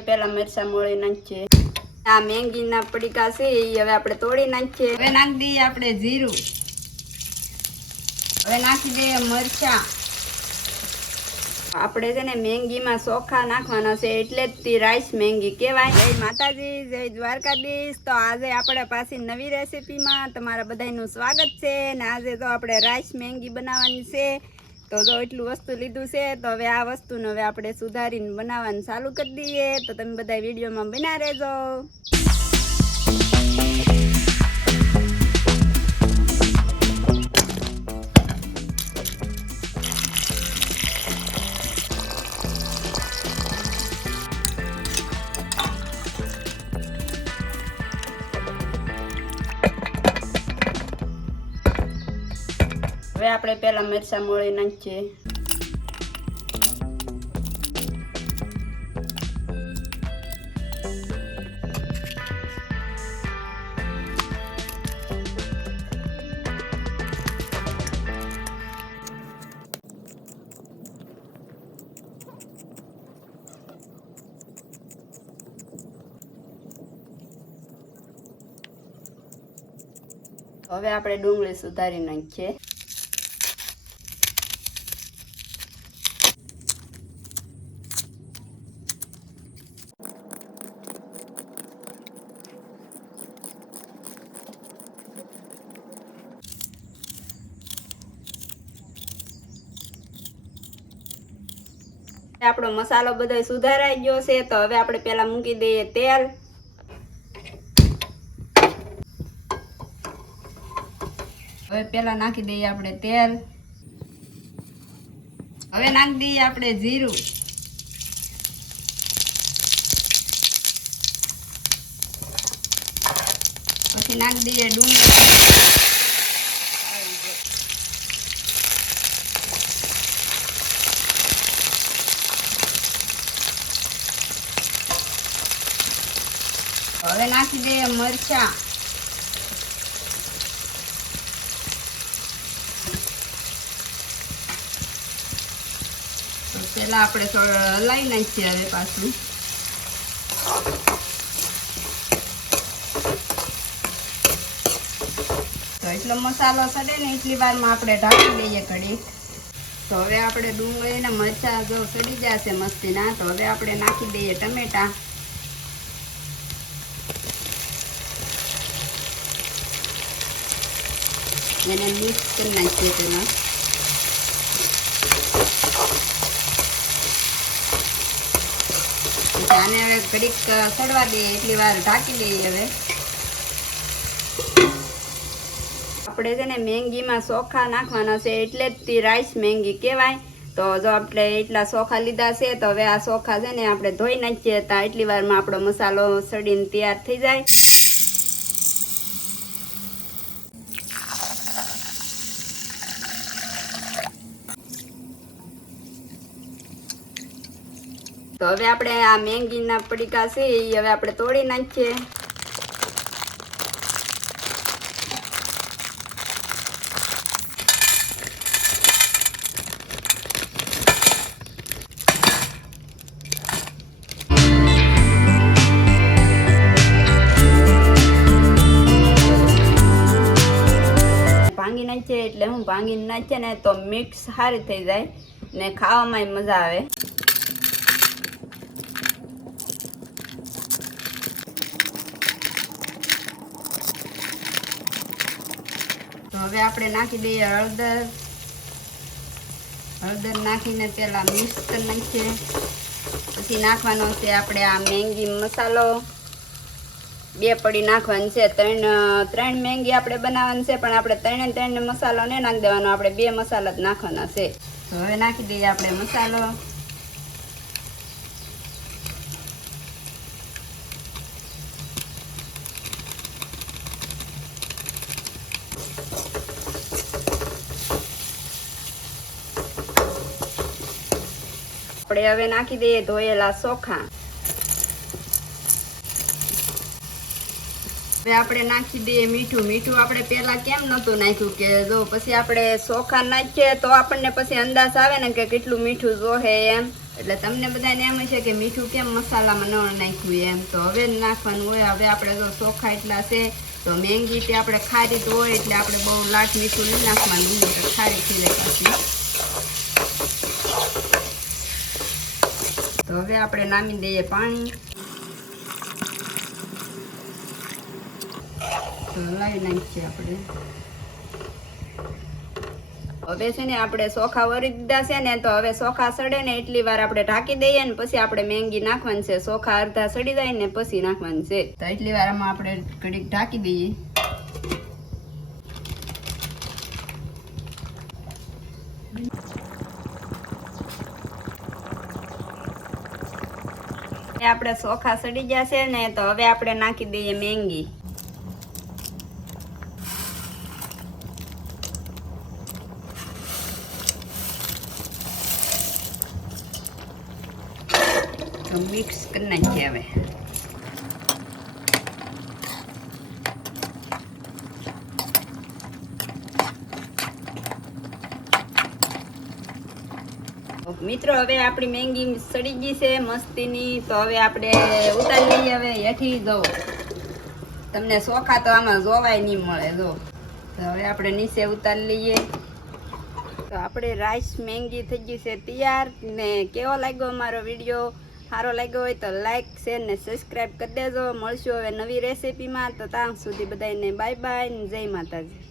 આપણે પેલા મરચા મોળી નાખીએ। આ મેંગીના પડીકા છે એ હવે આપણે તોડી નાખીએ। હવે નાખી દઈએ આપણે જીરું। હવે નાખી દઈએ મરચા। આપણે છે ને મેંગીમાં ચોખા નાખવાના છે એટલે જ તે રાઈસ મેંગી કહેવાય। જય માતાજી, જય દ્વારકાધીશ। તો આજે આપણે પાછી નવી રેસીપીમાં તમારા બધાનું સ્વાગત છે ને આજે તો આપણે રાઈસ મેંગી બનાવવાની છે। તો જો એટલું વસ્તુ લીધું છે તો હવે આ વસ્તુને હવે આપણે સુધારીને બનાવવાનું ચાલુ કરી દઈએ। તો તમે બધા વિડીયોમાં બના રહેજો। હવે આપણે પેલા મરચા મોળી નાખીએ। હવે આપણે ડુંગળી સુધારી નાખીએ। આપણો મસાલો બધો સુધારાઈ ગયો છે તો હવે આપણે પેલા મૂકી દઈએ તેલ। હવે પેલા નાખી દઈએ આપણે તેલ। હવે નાખી દઈએ આપણે જીરું। પછી નાખી દઈએ ડુંગળી। હવે નાખી દઈએ મરચાં। પેલા આપણે થોડું હલાવી નાખીએ। હવે પાછું તો એટલો મસાલો સડે ને એટલી વારમાં આપણે ઢાંકી દઈએ ઘડીક। તો હવે આપણે ડુંગળી ને મરચાં જો સડી જશે મસ્તીના તો હવે આપણે નાખી દઈએ ટમેટા। એને મિક્સ કરી નાખીએ પેલા। આને હવે ઘડીક સડવા દઈએ એટલી વાર ઢાંકી દઈએ। હવે આપણે છે ને મેંગીમાં ચોખા નાખવાના છે એટલે જ તે રાઈસ મેંગી કહેવાય। તો જો આપણે એટલા ચોખા લીધા છે તો હવે આ ચોખા છે ને આપણે ધોઈ નાખીએ તો એટલી વારમાં આપણો મસાલો સડીને તૈયાર થઈ જાય। તો હવે આપણે આ મેંગીના પડીકા છે એ હવે આપણે તોડી નાખીએ। ભાંગી નાખીએ એટલે હું ભાંગીને નાખીએ ને તો મિક્સ સારી થઈ જાય ને ખાવામાં મજા આવે। તો હવે આપણે નાખી દઈએ હળદર। હળદર નાખીને પેલા મિક્સ કરી નાખીએ। પછી નાખવાનો છે આપણે આ મેંગી મસાલો। 2 પડી નાખવાની છે। ત્રણ મેંગી આપણે બનાવવાની છે પણ આપણે ત્રણે મસાલો ને નાખી દેવાનો, આપણે 2 મસાલા જ નાખવાના છે। તો હવે નાખી દઈએ આપણે મસાલો। આપણે હવે નાખી દઈએ ધોયેલા ચોખા। હવે આપણે નાખી દઈએ મીઠું। મીઠું આપણે પહેલા કેમ નતું નાખ્યું કે જો પછી આપણે ચોખા નાખીએ તો આપણને પછી અંદાજ આવે ને કે કેટલું મીઠું જોહે એમ, એટલે તમને બધાને એમ છે કે મીઠું કેમ મસાલામાં ન નાખ્યું એમ, તો હવે નાખવાનું હોય. હવે આપણે જો ચોખા એટલા છે તો મેંગી તે આપણે ખારી તો હોય એટલે આપણે બહુ લાટ મીઠું નહીં નાખવાનું, તો ખારી થઈ જાય પાછી. તો હવે આપણે નામી દઈએ પાણી. તો લાવી નાખીએ આપણે. હવે છે ને આપણે ચોખા વરી દીધા છે ને, તો હવે ચોખા સડે ને એટલી વાર આપણે ઢાંકી દઈએ ને પછી આપણે મેંગી નાખવાની છે. ચોખા અડધા સડી જાય ને પછી નાખવાની છે. તો એટલી વાર આમાં આપણે ઘડીક ઢાંકી દઈએ. આપણે ચોખા સડી ગયા છે ને, તો હવે આપણે નાખી દઈએ મેંગી. મિક્સ કરી નાખીએ હવે. મિત્રો હવે આપણી મેંગી સડી ગઈ છે મસ્તીની. તો હવે આપણે ઉતારી લઈએ. હવે હેઠી જો તમને ચોખા તો આમાં જોવાય નહીં મળે. જો તો હવે આપણે નીચે ઉતારી લઈએ. તો આપણે રાઈસ મેંગી થઈ ગઈ છે તૈયાર. ને કેવો લાગ્યો અમારો વિડીયો? સારો લાગ્યો હોય તો લાઈક શેર ને સબસ્ક્રાઈબ કરી દેજો. મળશું હવે નવી રેસીપીમાં. તો ત્યાં સુધી બધાને બાય બાય, જય માતાજી.